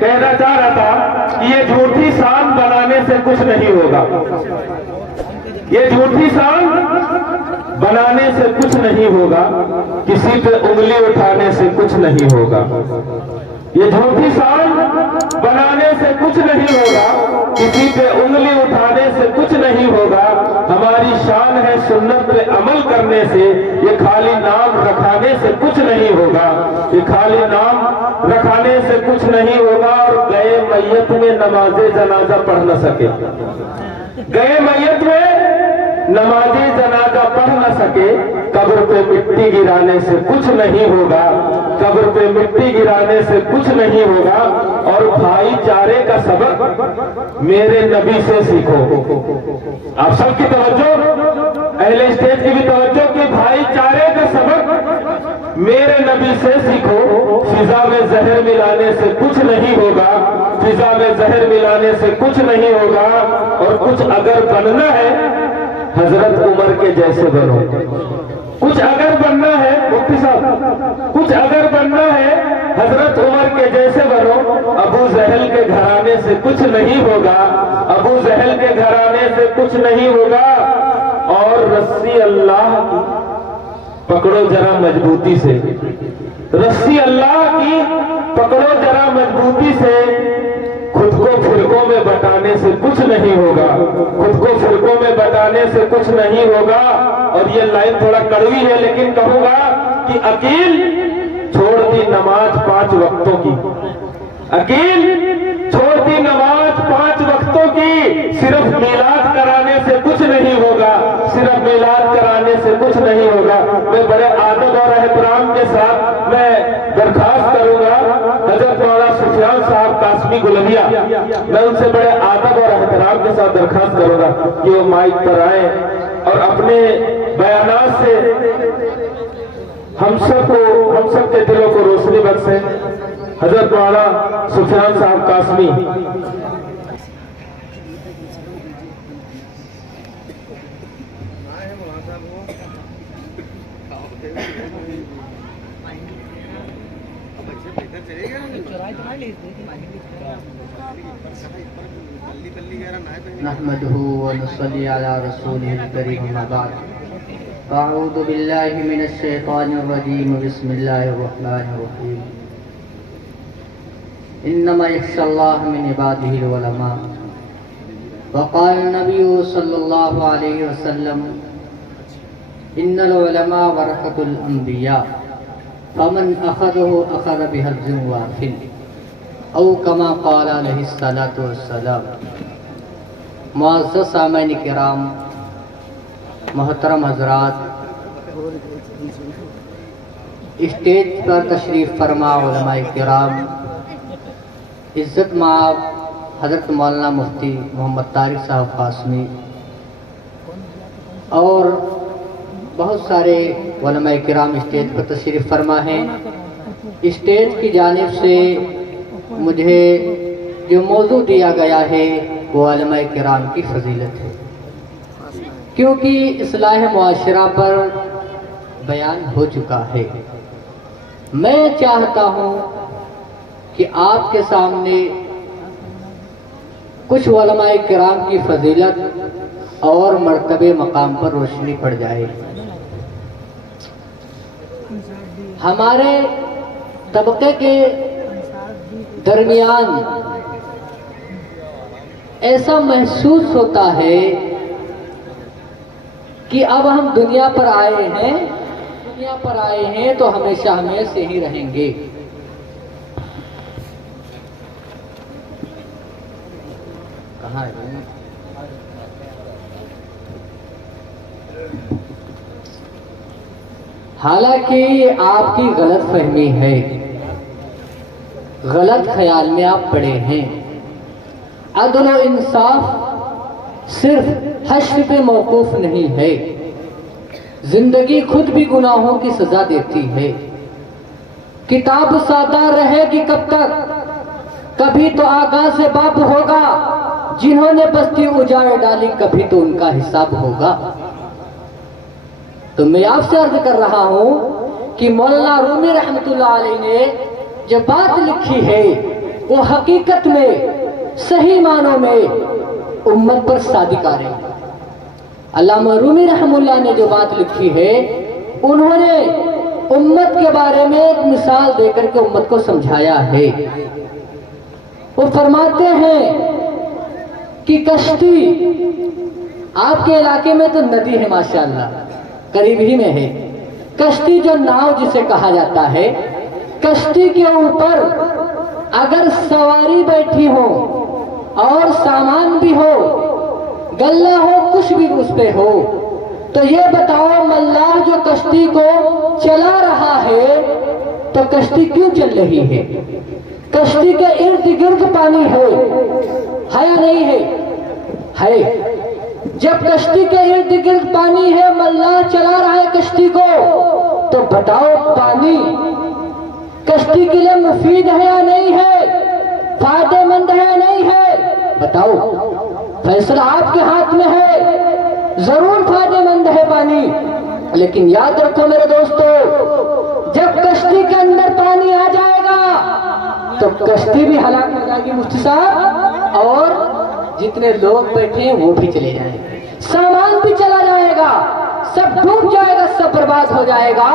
کہنا چاہ رہا تھا کہ یہ جھوٹی شان بنانے سے کچھ نہیں ہوگا، یہ جھوٹی شان بنانے سے کچھ نہیں ہوگا، کسی پہ انگلی اٹھانے سے کچھ نہیں ہوگا، یہ جھوٹی شان بنانے سے کچھ نہیں ہوگا، کسی پہ انگلی اٹھانے سے کچھ نہیں ہوگا۔ ہماری شان ہے سنت پہ عمل کرنے سے، یہ خالی نام رکھانے سے کچھ نہیں ہوگا، یہ خالی نام رکھانے سے کچھ نہیں ہوگا۔ اور گئے میت میں نماز جنازہ پڑھ نہ سکے، گئے میت میں نماز جنازہ پڑھ نہ سکے، قبر پہ مٹی گرانے سے کچھ نہیں ہوگا، قبر پہ مٹی گرانے سے کچھ نہیں ہوگا۔ اور بھائی چارے کا سبق میرے نبی سے سیکھو۔ آپ سب کی توجہ، اہل اسٹیج کی بھی توجہ کہ بھائی چارے کا سبق میرے نبی سے سیکھو۔ فضا میں زہر ملانے سے کچھ نہیں ہوگا، فضا میں زہر ملانے سے کچھ نہیں ہوگا۔ اور کچھ اگر بننا ہے حضرت عمر کے جیسے بنو، کچھ اگر بننا ہے مفتی صاحب، کچھ اگر بننا ہے حضرت عمر کے جیسے بنو۔ ابو جہل کے گھرانے سے کچھ نہیں ہوگا، ابو جہل کے گھرانے سے کچھ نہیں ہوگا۔ اور رسی اللہ کی پکڑو ذرا مضبوطی سے، رسی اللہ کی پکڑو ذرا مضبوطی سے۔ خود کو فرقوں میں بٹانے سے کچھ نہیں ہوگا، خود کو فرقوں میں بٹانے سے کچھ نہیں ہوگا۔ اور یہ لائن تھوڑا کڑوی ہے لیکن کہوں گا کہ عقیل چھوڑ دی نماز 5 وقتوں کی، عقیل چھوڑ دی نماز 5 وقتوں کی، صرف میلاد کرانے سے کچھ نہیں ہوگا، صرف میلاد کرانے سے کچھ نہیں ہوگا۔ میں بڑے ادب اور احترام کے ساتھ میں درخواست کروں گا حضرت مولانا سفیان صاحب قاسمی گلبیا، میں ان سے بڑے ادب اور احترام کے ساتھ درخواست کروں گا کہ وہ مائک پر آئیں اور اپنے بیانات سے ہم سب کے دلوں کو روشنی بخشیں۔ حضرت مولانا سفیان صاحب قاسمی۔ نحمده ونصلي على رسوله الكريم اما بعد اعوذ بالله من الشيطان الرجيم بسم الله الرحمن الرحيم انما يخشى الله من عباده العلماء وقال النبي صلى الله عليه وسلم ان العلماء ورثة الانبياء فمن اخذه اخذ بحظ وافر او كما قال عليه الصلاة والسلام۔ معزز سامعین کرام، محترم حضرات، اسٹیج پر تشریف فرما علماء کرام، عزت مآب حضرت مولانا مفتی محمد طارق صاحب قاسمی اور بہت سارے علماء کرام اسٹیج پر تشریف فرما ہیں۔ اسٹیج کی جانب سے مجھے جو موضوع دیا گیا ہے وہ علماء کرام کی فضیلت ہے، کیونکہ اصلاح معاشرہ پر بیان ہو چکا ہے۔ میں چاہتا ہوں کہ آپ کے سامنے کچھ علماء کرام کی فضیلت اور مرتبے مقام پر روشنی پڑ جائے۔ ہمارے طبقے کے درمیان ایسا محسوس ہوتا ہے کہ اب ہم دنیا پر آئے ہیں تو ہمیشہ ہمیشہ ہی رہیں گے۔ کہاں ہے؟ حالانکہ یہ آپ کی غلط فہمی ہے، غلط خیال میں آپ پڑے ہیں۔ عدل و انصاف صرف حشر پہ موقوف نہیں ہے، زندگی خود بھی گناہوں کی سزا دیتی ہے۔ کتاب سادہ رہے گی کب تک؟ کبھی تو آغاز سے باب ہوگا، جنہوں نے بستی اجاڑ ڈالی کبھی تو ان کا حساب ہوگا۔ تو میں آپ سے عرض کر رہا ہوں کہ مولانا رومی رحمت اللہ علیہ نے جو بات لکھی ہے وہ حقیقت میں صحیح معنوں میں امت پر صادق آ رہے ہیں۔ علامہ رومی رحم اللہ نے جو بات لکھی ہے، انہوں نے امت کے بارے میں ایک مثال دے کر کے امت کو سمجھایا ہے۔ وہ فرماتے ہیں کہ کشتی، آپ کے علاقے میں تو ندی ہے ماشاءاللہ، قریب ہی میں ہے، کشتی جو ناؤ جسے کہا جاتا ہے، کشتی کے اوپر اگر سواری بیٹھی ہو اور سامان بھی ہو، غلہ ہو، کچھ بھی اس پہ ہو، تو یہ بتاؤ ملاح جو کشتی کو چلا رہا ہے تو کشتی کیوں چل رہی ہے؟ کشتی کے ارد گرد پانی ہے یا نہیں ہے؟ ہے۔ جب کشتی کے ارد گرد پانی ہے، ملاح چلا رہا ہے کشتی کو، تو بتاؤ پانی کشتی کے لیے مفید ہے یا نہیں ہے؟ فائدہ مند ہے یا نہیں ہے؟ بتاؤ، فیصلہ آپ کے ہاتھ میں ہے۔ ضرور فائدہ مند ہے پانی، لیکن یاد رکھو میرے دوستو، جب کشتی کے اندر پانی آ جائے گا تو کشتی بھی ہلاک ہو جائے گی مفتی صاحب، اور جتنے لوگ بیٹھے ہیں وہ بھی چلے جائیں گے، سامان بھی چلا جائے گا، سب ڈوب جائے گا، سب برباد ہو جائے گا۔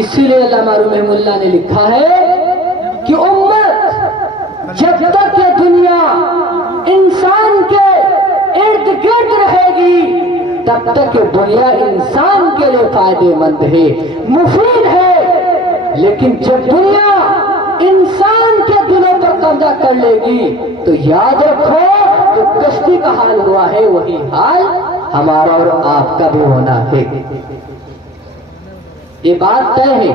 اسی لیے علامہ رومی رحمہ اللہ نے لکھا ہے کہ امت جب تک یہ دنیا انسان کے ارد گرد رہے گی، تب تک یہ دنیا انسان کے لیے فائدہ مند ہے، مفید ہے، لیکن جب دنیا انسان کے دلوں پر قبضہ کر لے گی تو یاد رکھو جو کشتی کا حال ہوا ہے وہی حال ہمارا اور آپ کا بھی ہونا ہے۔ یہ بات طے ہے۔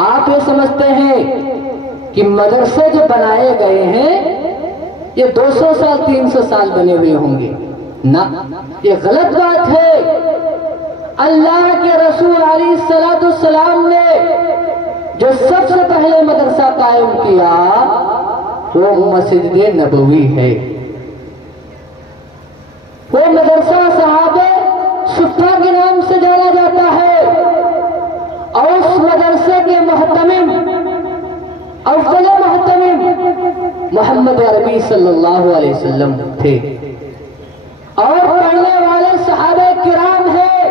آپ یہ سمجھتے ہیں کہ مدرسے جو بنائے گئے ہیں یہ 200 سال 300 سال بنے ہوئے ہوں گے، نہ، یہ غلط بات ہے۔ اللہ کے رسول علیہ السلام نے جو سب سے پہلے مدرسہ قائم کیا وہ مسجد نبوی ہے۔ وہ مدرسہ صحابہ صفہ کے نام سے جانا جاتا ہے، اور اس مدرسے کے محتمم، افضل محتمم محمد عربی صلی اللہ علیہ وسلم تھے، اور پڑھنے والے صحابہ کرام ہیں،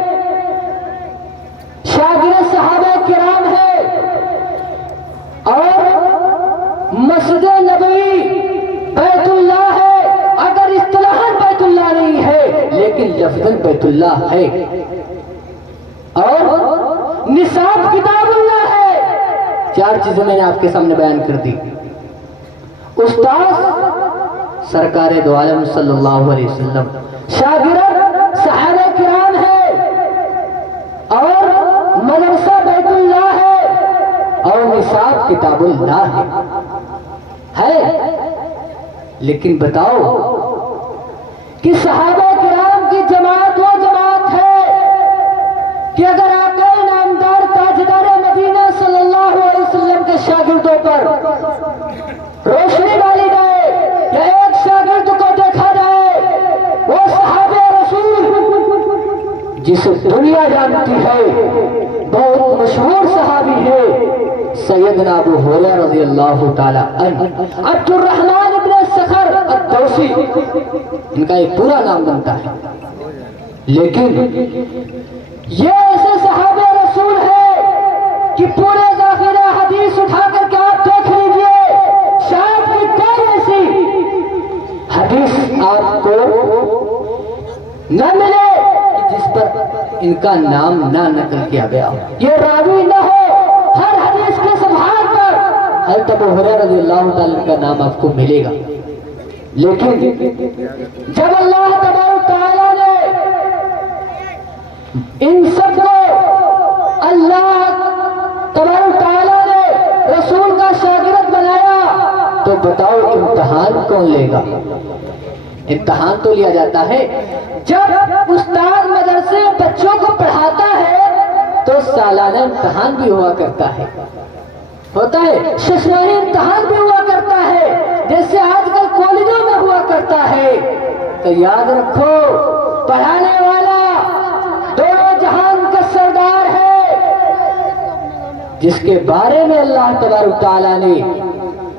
شاگرد صحابہ کرام ہیں، اور مسجد نبوی بیت اللہ ہے، اگر اصطلاحاً بیت اللہ نہیں ہے لیکن لفظاً بیت اللہ ہے، اور نصاب کتاب اللہ ہے۔ 4 چیزیں میں نے آپ کے سامنے بیان کر دی۔ استاد سرکار دو عالم صلی اللہ علیہ وسلم، شاگرد صحابہ کرام ہے، اور مدرسہ بیت اللہ ہے، اور نصاب کتاب اللہ ہے۔ لیکن بتاؤ کہ صحابہ کرام کی جماعت وہ جماعت ہے کہ اگر آقا نامدار تاجدار مدینہ صلی اللہ علیہ وسلم کے شاگردوں پر روشنی ڈالی جائے یا ایک شاگرد کو دیکھا جائے، وہ صحابہ رسول جسے دنیا جانتی ہے، بہت مشہور صحابی ہے سیدنا ابو ہریرہ رضی اللہ تعالی عنہ، عبد الرحمن ابن سخر الدوسی، ان کا ایک پورا نام بنتا ہے، لیکن یہ ایسے صحابہ رسول ہے کہ پورے ذخیرہ حدیث اٹھا کر کے آپ دیکھ لیجئے، شاید کہ کوئی ایسی حدیث آپ کو نہ ملے کہ جس پر ان کا نام نہ نقل کیا گیا ہو، یہ راوی نہ ہو۔ ہر حدیث کے سبحان پر حضرت ابو ہریرہ رضی اللہ تعالیٰ کا نام آپ کو ملے گا، لیکن جب اللہ تبارک تعالیٰ نے ان سب کو، اللہ تبارک تعالیٰ نے رسول کا شاگرد بنایا، تو بتاؤ امتحان کون لے گا؟ امتحان تو لیا جاتا ہے جب استاد مدرسے بچوں کو پڑھاتا ہے تو سالانہ امتحان بھی ہوا کرتا ہے، ہوتا ہے، ششماہی امتحان بھی ہوا کرتا ہے، جیسے آج کل کالجوں میں ہوا کرتا ہے۔ تو یاد رکھو پڑھانے والا دونوں جہان کا سردار ہے، جس کے بارے میں اللہ تبارک تعالیٰ نے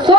100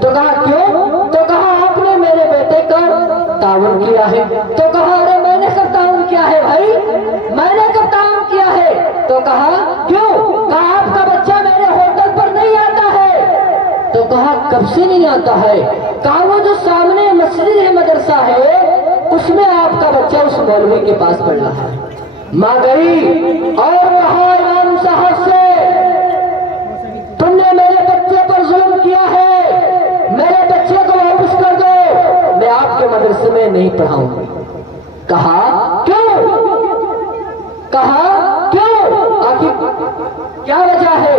تو کہا کیوں؟ تو کہا آپ نے میرے بیٹے کا تعاون کیا ہے۔ تو کہا ارے میں نے کب تعاون کیا ہے بھائی، میں نے کب تعاون کیا ہے؟ تو کہا کیوں؟ کہا آپ کا بچہ میرے ہوٹل پر نہیں آتا ہے۔ تو کہا کب سے نہیں آتا ہے؟ کہا وہ جو سامنے مسجد ہے، مدرسہ ہے، اس میں آپ کا بچہ اس مولوی کے پاس پڑھ رہا ہے۔ ماں گئی اور کہا امام صاحب سے تم نے میرے بچے پر ظلم کیا ہے، میرے بچے کو واپس کر دو، میں آپ کے مدرسے میں نہیں پڑھاؤں گی۔ کہا کیوں؟ کہا کیوں؟ آخر کیا وجہ ہے؟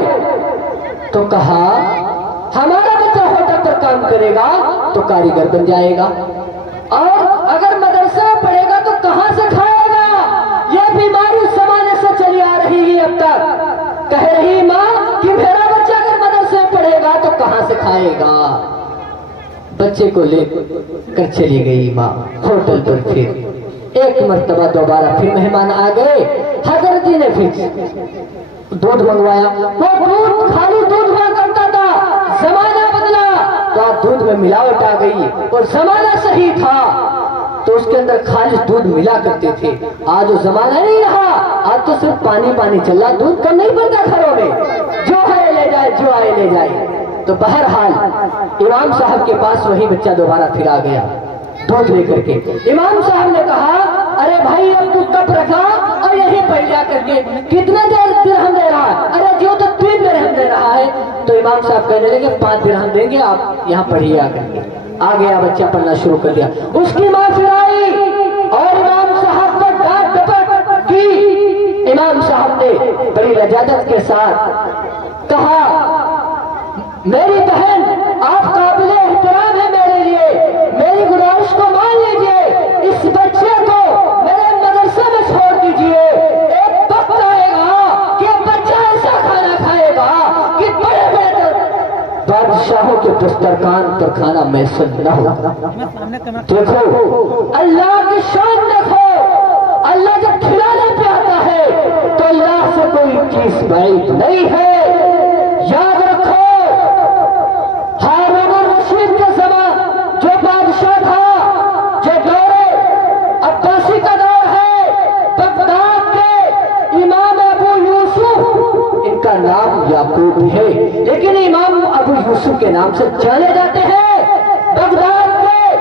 تو کہا ہمارا بچہ ہوٹل پر کام کرے گا تو کاریگر بن جائے گا، اور اگر مدرسے میں پڑھے گا تو کہاں سے کھائے گا؟ یہ بیماری اس زمانے سے چلی آ رہی ہے اب تک۔ کہہ رہی ماں کہ میرا بچہ اگر مدرسے میں پڑھے گا تو کہاں سے کھائے گا؟ بچے کو لے کر چلی گئی ماں ہوٹل پر۔ پھر ایک مرتبہ دوبارہ پھر مہمان آ گئے، حضرت جی نے پھر دودھ منگوایا۔ وہ دودھ خالی دودھ ہوا کرتا تھا، زمانہ بدلا تو آج دودھ میں ملاوٹ آ گئی، اور زمانہ صحیح تھا تو اس کے اندر خالص دودھ ملا کرتے تھے۔ آج وہ زمانہ نہیں رہا، آج تو صرف پانی پانی چل رہا، دودھ کم نہیں بنتا گھروں میں، جو ہے لے جائے، جو آئے لے جائے۔ تو بہرحال امام صاحب کے پاس وہی بچہ دوبارہ پھر آ گیا دودھ لے کر کے۔ امام صاحب نے کہا ارے بھائی اب تو کب رکھا اور یہی پہلیا کر کے کتنے درہم دے رہا ہے؟ ارے جو تو 3 درہم دے رہا ہے۔ تو امام صاحب کہنے لگے 5 درہم دیں گے، آپ یہاں پڑھیے آ کر کے۔ آ گیا بچہ پڑھنا شروع کر دیا۔ اس کی ماں پھر آئی اور امام صاحب پر ڈانٹ ڈپٹ کی۔ امام صاحب نے بڑی لجاجت کے ساتھ کہا میری بہن آپ قابل احترام ہے میرے لیے، میری گزارش کو مان لیجئے، اس بچے کو میرے مدرسے میں چھوڑ دیجئے۔ ایک وقت آئے گا کہ بچہ ایسا کھانا کھائے گا کہ بڑے بڑے بادشاہوں کے دسترخوان پر کھانا میسر نہ ہو۔ دیکھو اللہ کی شان دیکھو، اللہ جب کھلانے پہ آتا ہے تو اللہ سے کوئی چیز بعید نہیں ہے۔ یاد رکھو ہارون الرشید کے زمان جو بادشاہ تھا، جو دور عباسی کا دور ہے، بغداد کے امام ابو یوسف، ان کا نام یعقوب ہے لیکن امام ابو یوسف کے نام سے جانے جاتے ہیں۔ بغداد کے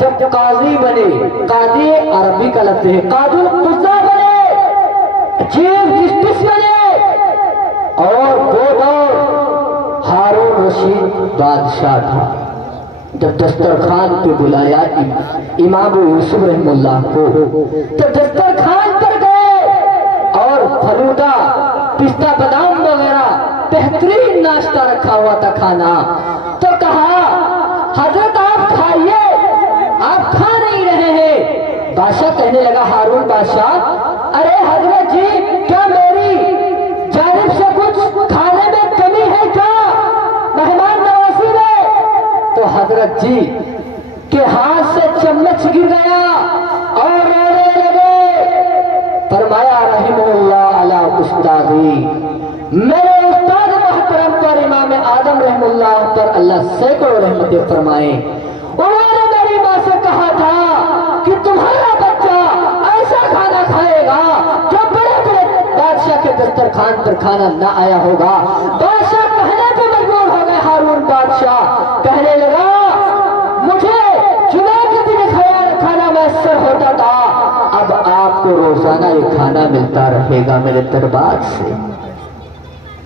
جب قاضی بنے، قاضی عربی کا لفظ ہے، قاضی القضاء بنے، چیف جسٹس بنے، اور وہ دور ہارون رشید بادشاہ تھا۔ جب دسترخوان پہ بلایا امام یوسف رحم اللہ کو، جب دسترخوان پر گئے اور پھلودا، پستہ بادام وغیرہ بہترین ناشتہ رکھا ہوا تھا کھانا، تو کہا حضرت آپ کھائیے، آپ کھا نہیں رہے ہیں۔ بادشاہ کہنے لگا ہارون بادشاہ ارے حضرت جی کیا میری جانب سے کچھ کھانے میں کمی ہے کیا، مہمان نوازی میں؟ تو حضرت جی کے ہاتھ سے چمچ گر گیا اور رونے لگے۔ فرمایا رحمہ اللہ علی استادی، میرے استاد محترم پر امام آدم رحم اللہ پر اللہ سینکڑوں رحمتیں فرمائے۔ انہوں نے میری ماں سے کہا تھا کہ تمہارا بچہ ایسا کھانا کھائے گا جو بڑے بڑے بادشاہ کے دسترخوان پر کھانا نہ آیا ہوگا۔ بادشاہ کہنے پہ مجبور ہو گئے، ہارون بادشاہ کہنے لگا مجھے جمعہ کے دن کھانا میسر ہوتا تھا، اب آپ کو روزانہ یہ کھانا ملتا رہے گا میرے دربار سے۔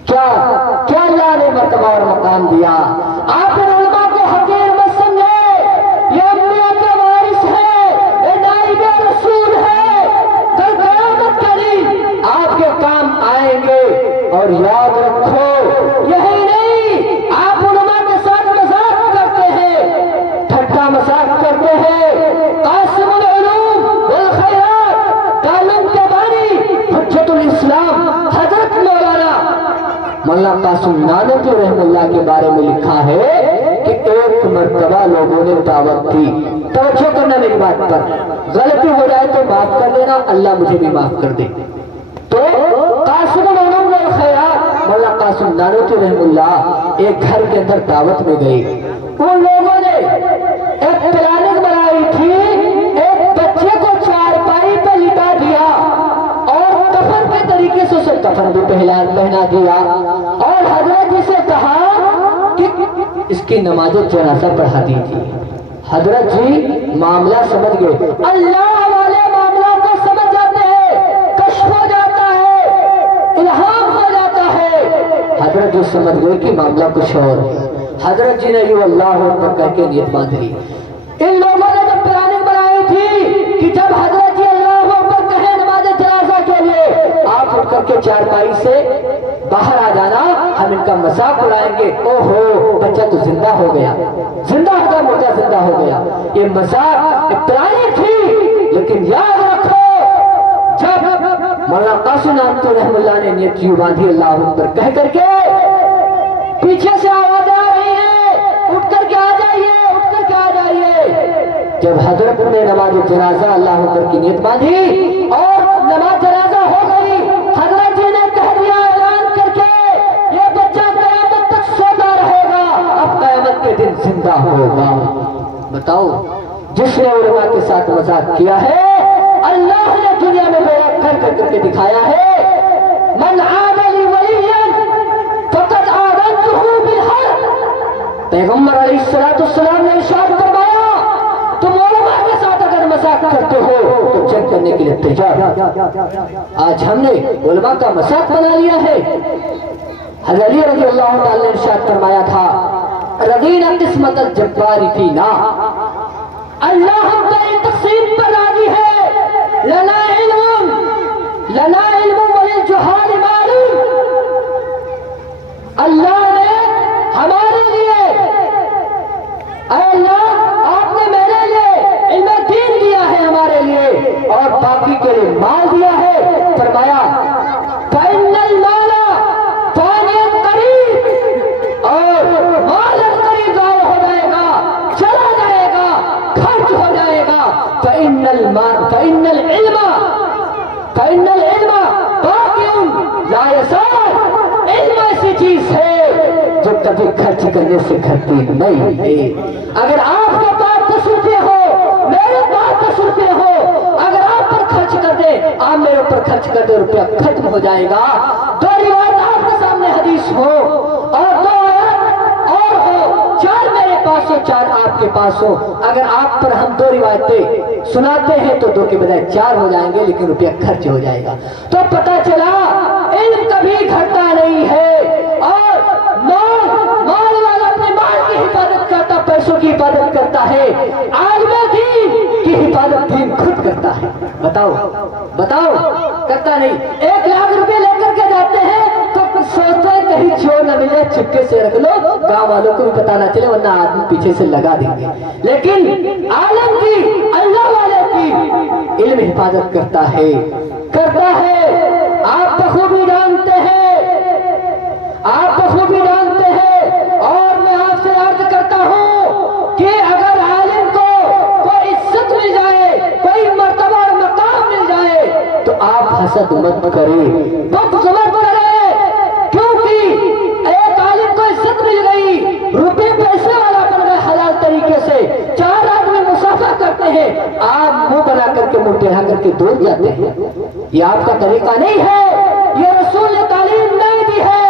کیا اللہ نے مرتبہ اور مقام دیا۔ آپ علماء کو حقیر مت سمجھے، یہ انبیاء کے وارث ہیں، یہ نائب رسول ہیں، کل قیامت کے دن آپ کے کام آئیں گے۔ اور یاد رکھو یہی نہیں، آپ علماء کے ساتھ مذاق کرتے ہیں، ٹھٹا مذاق کرتے ہیں، قاسم العلوم والخیرات تعلیم کے بانی حجت الاسلام حضرت مولانا قاسم نانوتوی رحم اللہ کے بارے میں لکھا ہے کہ ایک مرتبہ لوگوں نے دعوت دی۔ توجہ کرنا میری بات پر، غلطی ہو جائے تو معاف کر دینا، اللہ مجھے بھی معاف کر دے۔ تو قاسم العلوم والخیرات مولانا قاسم نانوتوی رحم اللہ ایک گھر کے اندر دعوت میں گئے. ان لوگوں نے ایک پلاننگ بنائی تھی، ایک بچے کو چارپائی پہ لٹا دیا اور کفن کے طریقے سے اسے کفن بھی پہنا دیا، اور حضرت جی سے کہا کہ اس کی نماز جنازہ پڑھا دیجیے. حضرت جی معاملہ سمجھ گئے. اللہ والے معاملہ کو سمجھ جاتے ہیں، کشف ہو جاتا ہے، الہام ہو جاتا ہے. حضرت جی سمجھ گئے کہ معاملہ کچھ اور ہے. حضرت جی نے یوں اللہ اکبر کہہ کے نیت باندھ لی. ان لوگوں نے جب پلاننگ بنائی تھی کہ جب حضرت جی اللہ اکبر کہیں نماز جنازہ کے لیے، آپ اٹھ کر کے چارپائی سے باہر آ جانا، ہم ان کا مذاق اڑائیں گے. او ہو بچہ تو زندہ ہو گیا، زندہ ہو گیا، مرغا زندہ ہو گیا. یہ مذاق پلاننگ تھی، لیکن یاد رکھو جب مولانا قاسم نانوتوی رحم اللہ نے نیت یوں باندھی اللہ اکبر کہہ کر کے، پیچھے سے آواز آ رہی ہے اٹھ کر کے آ جائیے، اٹھ کر کے آ جائیے. جب حضرت نے نماز جنازہ اللہ اکبر کی نیت باندھی اور نماز جنازہ ہو گئی، حضرت جی نے کہہ دیا اعلان کر کے، یہ بچہ قیامت تک سوتا رہے گا، اب قیامت کے دن زندہ ہوگا. بتاؤ، جس نے علماء کے ساتھ مذاق کیا ہے اللہ نے دنیا میں بیان کر کے دکھایا ہے. من عاد لی ولیا فقد آذنتہ بالحرب. پیغمبر علیہ السلام نے ارشاد فرمایا تم علماء کے ساتھ اگر مذاق کرتے ہو تو جنگ کرنے کے لیے تیار. آج ہم نے علماء کا مذاق بنا لیا ہے. حضرت علی رضی اللہ تعالی نے ارشاد فرمایا تھا رضینا قسمت الجبار فینا، اللہ ہم پر تقسیم پر راضی ہے. لنا علم وللجہال معلوم. اللہ نے ہمارے لیے، اے اللہ آپ نے میرے لیے علم دین دیا ہے ہمارے لیے، اور باقی کے لیے مال دیا ہے. فرمایا فإن المال فان قریب، اور مال قریب ضائع ہو جائے گا، چلا جائے گا، خرچ ہو جائے گا. فإن العلم باقی لا يزال. علم ایسی چیز ہے جو کبھی خرچ کرنے سے گھٹتی نہیں ہے. اگر آپ کے پاس 10 روپے ہو، میرے پاس 10 روپے ہو، اگر آپ پر خرچ کر دیں، آپ میرے اوپر خرچ کر دیں، روپیہ ختم ہو جائے گا. 2 روایت آپ کے سامنے حدیث ہو اور 2 اور ہو، 4 میرے پاس ہو، 4 آپ کے پاس ہو، اگر آپ پر ہم 2 روایتیں سناتے ہیں تو 2 کے بجائے 4 ہو جائیں گے، لیکن روپیہ خرچ ہو جائے گا. تو پتہ چلا علم کبھی گھٹتا نہیں ہے. اور مال والا اپنے مال کی حفاظت کرتا، پیسوں کی حفاظت کرتا ہے. عالم دین کی حفاظت دین خود کرتا ہے. بتاؤ کرتا نہیں. 1 لاکھ روپے لے کر کے جاتے ہیں تو سوچتے ہیں کہیں چور نہ ملے، چپکے سے رکھ لو، گاؤں والوں کو بھی پتا نہ چلے، ورنہ آدمی پیچھے سے لگا دیں گے. لیکن عالم کی، اللہ والے کی علم حفاظت کرتا ہے. آپ بخوبی جانتے ہیں، اور میں آپ سے عرض کرتا ہوں کہ اگر عالم کو کوئی عزت مل جائے، کوئی مرتبہ اور مقام مل جائے تو آپ حسد مت کریں، بغض مت کریں. کیونکہ ایک عالم کو عزت مل گئی، روپے پیسے والا بن گئے حلال طریقے سے، 4 آدمی مسافہ کرتے ہیں، آپ منہ بنا کر کے منہ ٹیڑھا کر کے دور جاتے ہیں. یہ آپ کا طریقہ نہیں ہے، یہ رسول نے تعلیم نہیں دی ہے.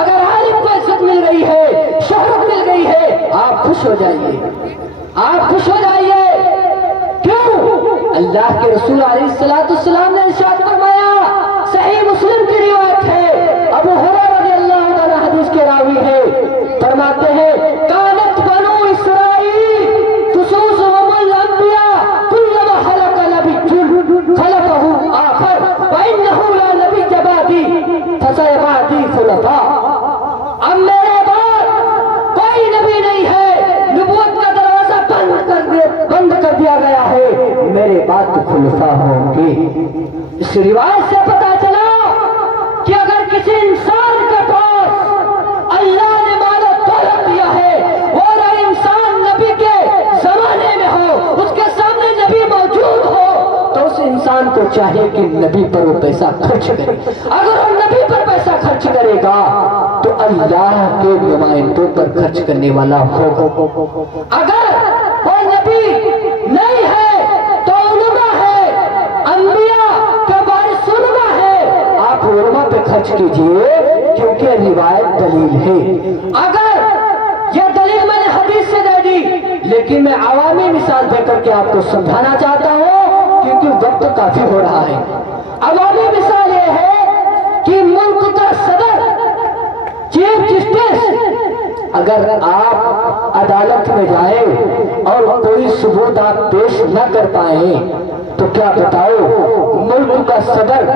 اگر عالم کو عزت مل گئی ہے، شہرت مل گئی ہے، آپ خوش ہو جائیے، آپ خوش ہو جائیے. کیوں؟ اللہ کے رسول علیہ السلام نے ارشاد فرمایا، صحیح مسلم کی روایت ہے، ابو ہریرہ رضی اللہ عنہ حدیث کے راوی ہے، فرماتے ہیں کانت بنو اسرائیل تسوسهم الانبیاء کلما خلق نبی خلقه آخر وانه لا نبی بعدی فسيبعدی خلفاء. اب میرے بعد کوئی نبی نہیں ہے، نبوت کا دروازہ بند کر دیا گیا ہے، میرے بعد تو خلفاء ہوں گے. اس روایت سے پتا چلا کہ اگر کسی انسان کے پاس اللہ نے مال و دولت دیا ہے اور انسان نبی کے زمانے میں ہو، اس کے سامنے نبی موجود ہو، تو اس انسان کو چاہیے کہ نبی پر وہ پیسہ خرچ کرے. اگر وہ نبی پر پیسہ خرچ کرے گا اللہ کے نمائندوں پر خرچ کرنے والا ہوگا۔ اگر کوئی نبی نہیں ہے تو علماء ہے، انبیاء کے وارث علماء ہے، آپ علماء پہ خرچ کیجئے کیونکہ روایت دلیل ہے۔ اگر یہ دلیل میں نے حدیث سے دے دی، لیکن میں عوامی مثال دے کر کے آپ کو سمجھانا چاہتا ہوں کیونکہ وقت کافی ہو رہا ہے۔ عوامی مثال یہ ہے کہ ملک کا صدر، چیف جسٹس، اگر آپ عدالت میں جائیں اور کوئی ثبوت آپ پیش نہ کر پائیں تو کیا بتاؤ، ملک کا صدر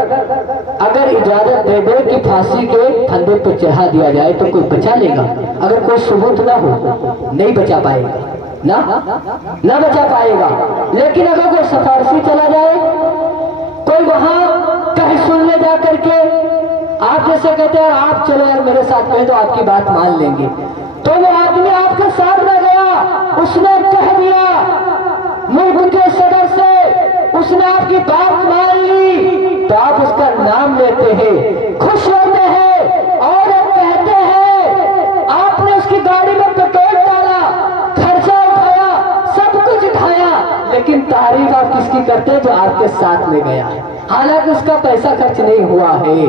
اگر اجازت دے دے کہ پھانسی کے پھندے پہ چڑھا دیا جائے تو کوئی بچا لے گا؟ اگر کوئی ثبوت نہ ہو نہیں بچا پائے گا، نہ بچا پائے گا۔ لیکن اگر کوئی سفارشی چلا جائے، کوئی وہاں کہیں سننے جا کر کے آپ جیسے کہتے ہیں آپ چلو یار میرے ساتھ کہیں تو آپ کی بات مان لیں گے، تو وہ آدمی آپ کے ساتھ نہ گیا، اس نے کہہ دیا ملک کے صدر سے، اس نے آپ کی بات مان لی، تو آپ اس کا نام لیتے ہیں، خوش ہوتے ہیں اور کہتے ہیں آپ نے اس کی گاڑی میں پیٹرول ڈالا، خرچہ اٹھایا، سب کچھ اٹھایا، لیکن تعریف آپ کس کی کرتے ہیں؟ جو آپ کے ساتھ میں گیا ہے، حالانکہ اس کا پیسہ خرچ نہیں ہوا ہے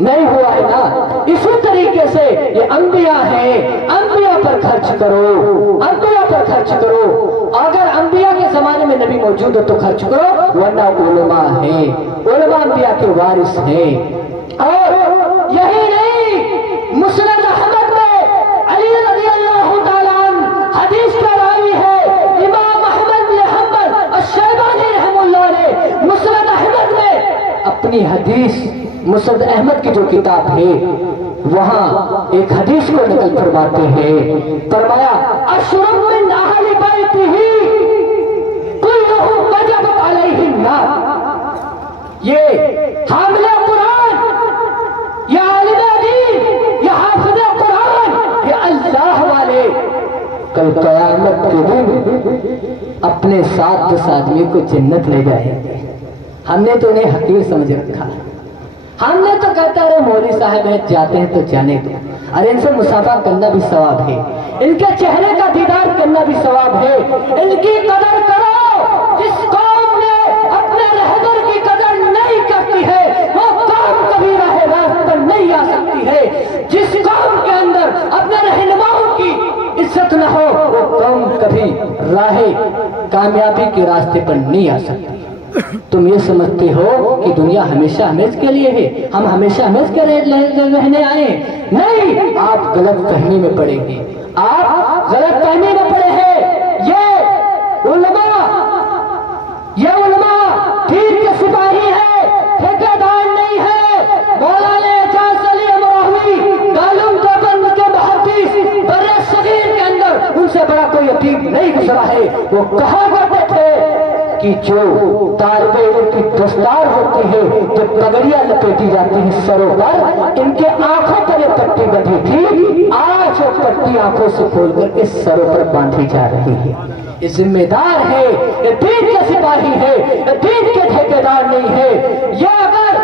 نا۔ اسی طریقے سے یہ انبیاء ہیں، انبیاء پر خرچ کرو، انبیاء پر خرچ کرو۔ اگر انبیاء کے زمانے میں نبی موجود ہو تو خرچ کرو، ورنہ علماء ہیں، علماء انبیاء کے وارث ہیں۔ اور یہی نہیں، مسند احمد میں علی رضی اللہ تعالیٰ عنہ حدیث کا راوی ہے، امام احمد بن حنبل الشیبانی رحم اللہ نے مسند احمد میں اپنی حدیث، مسند احمد کی جو کتاب ہے وہاں ایک حدیث کو نقل فرماتے ہیں، فرمایا اشرب من اہل بیتہ کلہم وجبت علیہ النار۔ یہ حامل قرآن، یہ عالم دین، یہ حافظ قرآن، یہ اللہ والے کل قیامت کے دن اپنے ساتھ 10 آدمی کو جنت لے جائیں گے۔ ہم نے تو انہیں حقیر سمجھ رکھا، ہم نے تو کہتا ہے مولوی صاحب جاتے ہیں تو جانے دو، ارے ان سے مصافحہ کرنا بھی ثواب ہے، ان کے چہرے کا دیدار کرنا بھی ثواب ہے، ان کی قدر کرو۔ جس قوم نے اپنے رہبر کی قدر نہیں کرتی ہے وہ قوم کبھی راہ راست پر نہیں آ سکتی ہے۔ جس قوم کے اندر اپنے رہنماؤں کی عزت نہ ہو وہ قوم کبھی راہ کامیابی کے راستے پر نہیں آ سکتی۔ تم یہ سمجھتے ہو کہ دنیا ہمیشہ ہمیش کے لیے ہے، ہم ہمیشہ ہمیش کے رہنے آئے، نہیں، آپ غلط فہمی میں پڑیں گے، آپ غلط فہمی میں پڑے ہیں۔ یہ علماء دین کے سپاہی ہے، ٹھیکیدار نہیں ہے۔ مولانا اعجاز علی امراوی دارالعلوم دیوبند کے محدث برِ صغیر کے اندر ان سے بڑا کوئی ادیب نہیں گزرا ہے، وہ کہا کرتے تھے کہ جو طالب علم کی دستار ہوتی ہے، جو پگڑیاں لپیٹی جاتی ہیں سروں پر، ان کے آنکھوں پر یہ پٹی بندھی تھی، آج وہ پٹی آنکھوں سے کھول کر کے سروں پر باندھی جا رہی ہے۔ یہ ذمہ دار ہے، یہ دین کے سپاہی ہے، یہ دین کے ٹھیکیدار نہیں ہے۔ یہ اگر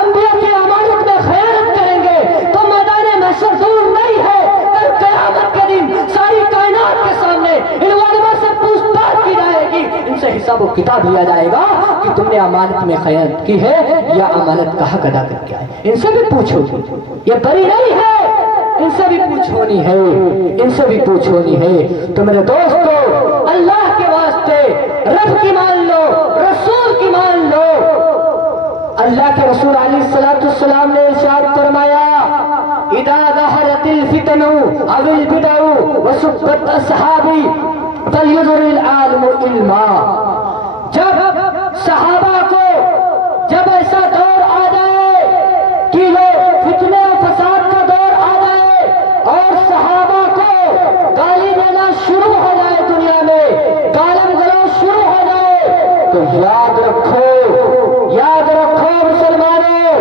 انبیاء کی امانت میں خیانت کریں گے تو میدان محشر دور نہیں ہے، کل قیامت کے دن ساری کائنات کے سامنے ان علماء سے پوچھ تاچھ کی جائے گی، ان سے حساب و کتاب لیا جائے گا کہ تم نے امانت میں خیانت کی ہے یا امانت کا حق ادا کر کے آئے۔ ان سے بھی پوچھو گی، یہ بری نہیں ہے، ان سے بھی پوچھ ہونی ہے، ان سے بھی پوچھ ہونی ہے۔ تو میرے دوستو، اللہ کے واسطے رب کی مان لو، رسول کی مان لو۔ اللہ کے رسول علیہ السلام نے ارشاد فرمایا اذا ظہرت الفتن او البدع وسبت اصحابی فلیظہر العالم علما۔ جب صحابہ کو جب ایسا دور آ جائے کہ لوگ فتنے اور فساد کا دور آ جائے اور صحابہ کو گالی دینا شروع ہو جائے، دنیا میں گالم گلوچ شروع ہو جائے، تو یاد رکھو مسلمانوں،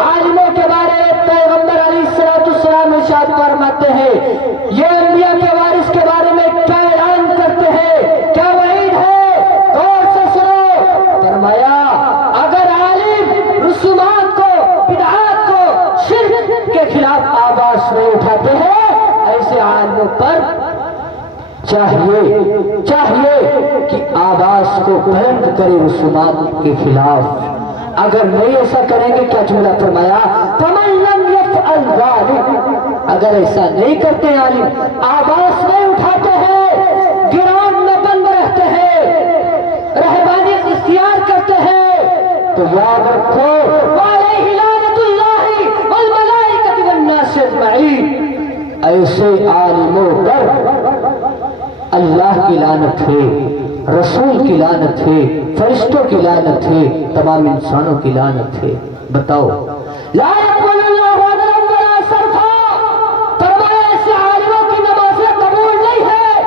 عالموں کے بارے پیغمبر علیہ السلام ارشاد فرماتے ہیں، یہ انبیاء کے وارث کے بارے میں کیا اعلان کرتے ہیں، کیا وعید ہے، غور سے سنو۔ فرمایا اگر عالم رسومات کو، بدعات کو، شرک کے خلاف آواز نہیں اٹھاتے پر چاہیے کہ آواز کو بلند کرے رسومات کے خلاف. اگر نہیں ایسا کریں گے کیا جملہ فرمایا, فَمَن لَّمْ يَفْعَلْ ذَلِكَ, اگر ایسا نہیں کرتے عالم, آواز نہیں اٹھاتے ہیں, گراؤنڈ میں بند رہتے ہیں, رہبانیت اختیار کرتے ہیں, تو یاد رکھو وَعَلَيْهِ لَعْنَةُ اللَّهِ وَالْمَلَائِكَةِ وَالنَّاسِ أَجْمَعِينَ, ایسے عالموں پر اللہ کی لعنت ہے, رسول کی لعنت ہے, فرشتوں کی لعنت ہے, تمام انسانوں کی لعنت ہے. بتاؤ لا يقبل اللہ عدلا ولا صرفا, فرمایا ایسے عالموں کی نمازیں قبول نہیں ہے.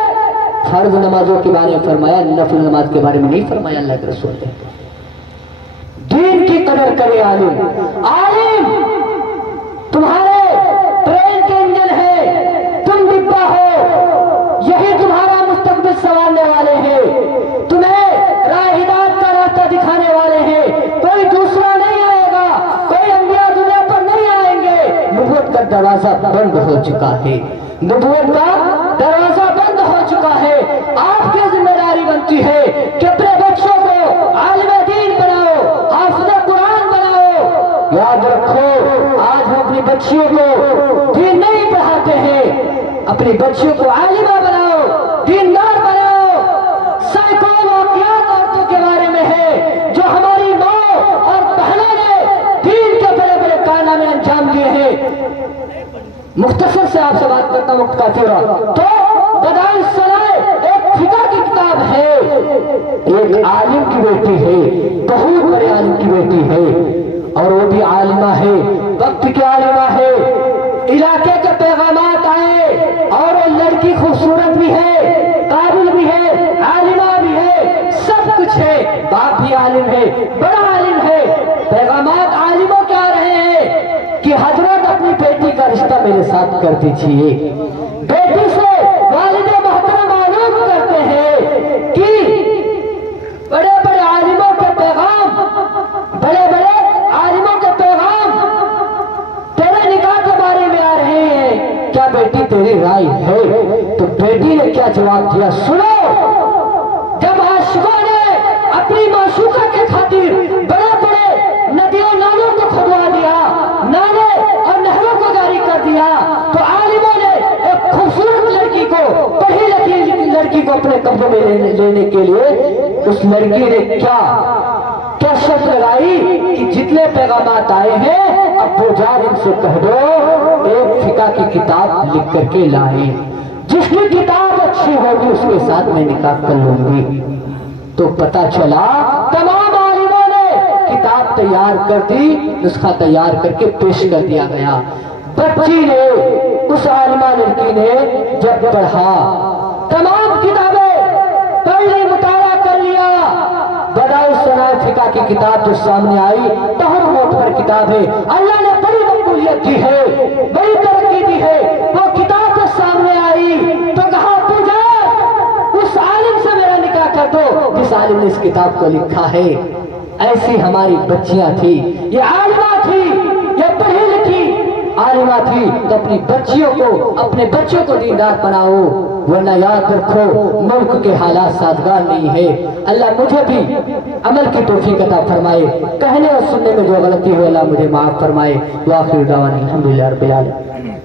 فرض نمازوں کے بارے میں فرمایا, نفل نماز کے بارے میں نہیں فرمایا اللہ کے رسول نے. دین کی قدر کرے عالم. عالم تمہارے ٹرین کے انجن ہے, تم ڈبہ ہو, یہی تمہارا مستقبل سنوارنے والے ہیں, تمہیں راہ ہدایت کا راستہ دکھانے والے ہیں, کوئی دوسرا نہیں آئے گا, کوئی انبیاء دنیا پر نہیں آئیں گے. نبوت کا دروازہ بند ہو چکا ہے, نبوت کا دروازہ بند ہو چکا ہے. آپ کی ذمہ داری بنتی ہے کہ اپنے بچوں کو عالم دین بناؤ, حافظ قرآن بناؤ. یاد رکھو آج ہم اپنی بچیوں کو دین نہیں پڑھاتے ہیں, اپنی بچیوں کو عالمہ بناؤ, دیندار بناؤ. سینکڑوں واقعات عورتوں کے بارے میں ہے جو ہماری ماں اور بہنوں نے دین کے بڑے بڑے کارنامے انجام دیے ہیں. مختصر سے آپ سے بات کرتا ہوں, وقت کافی ہوا. تو بدائع الصلاح ایک فقہ کی کتاب ہے, ایک عالم کی بیٹی ہے, بہت بڑے عالم کی بیٹی ہے, اور وہ بھی عالمہ ہے, وقت کی عالمہ ہے. علاقے کے پیغامات آئے اور وہ لڑکی خوبصورت بھی ہے, قابل بھی ہے, عالمہ بھی ہے, سب کچھ ہے, باپ بھی عالم ہے, بڑا عالم ہے. پیغامات عالموں کے آ رہے ہیں کہ حضرت اپنی بیٹی کا رشتہ میرے ساتھ کر دیجیے. بیٹی سے والد محترم معلوم کرتے ہیں کہ بڑے بڑے عالموں کے پیغام, بڑے بڑے عالموں کے پیغام تیرے نکاح کے بارے میں آ رہے ہیں, کیا بیٹی تیری رائے ہے؟ تو بیٹی نے کیا جواب دیا سنو. جب عاشقوں نے اپنی معشوقہ کے خاطر بڑے بڑے ندیوں نالوں کو کھدوا دیا, نالے اور نہروں کو جاری کر دیا, تو عالموں نے ایک خوبصورت لڑکی کو, پڑھی لکھی لڑکی کو اپنے قبضے میں لینے کے لیے اس لڑکی نے کیا شرط لگائی کہ جتنے پیغامات آئے ہیں ابو جان ان سے کہہ دو ایک فقہ کی کتاب لکھ کر کے لائیں, جس کی کتاب اچھی ہوگی اس کے ساتھ میں نکاح کر لوں گی. تو پتہ چلا تمام عالموں نے کتاب تیار کر دی, نسخہ تیار کر کے پیش کر دیا گیا. بچی نے, اس عالمہ لڑکی نے جب پڑھا, تمام کتابیں پڑھ لی, مطالعہ کر لیا, بدائع الصلاح فقہ کی کتاب جو سامنے آئی بہت معتبر کتاب ہے, اللہ نے بڑی مقبولیت دی ہے, بڑی ترقی دی ہے. وہ کتاب جو سامنے آئی تو کہا تو جا اس عالم سے میرا نکاح کر دو جس عالم نے اس کتاب کو لکھا ہے. ایسی ہماری بچیاں تھی, یہ عالمہ تھی, یہ پڑھی لکھی عالمہ تھی. تو اپنی بچیوں کو, اپنے بچوں کو دیندار بناؤ, ورنہ یاد رکھو ملک کے حالات سازگار نہیں ہے. اللہ مجھے بھی عمل کی توفیق عطا فرمائے, کہنے اور سننے میں جو غلطی ہو اللہ مجھے معاف فرمائے. وآخر دعوانا الحمدللہ رب العالمین.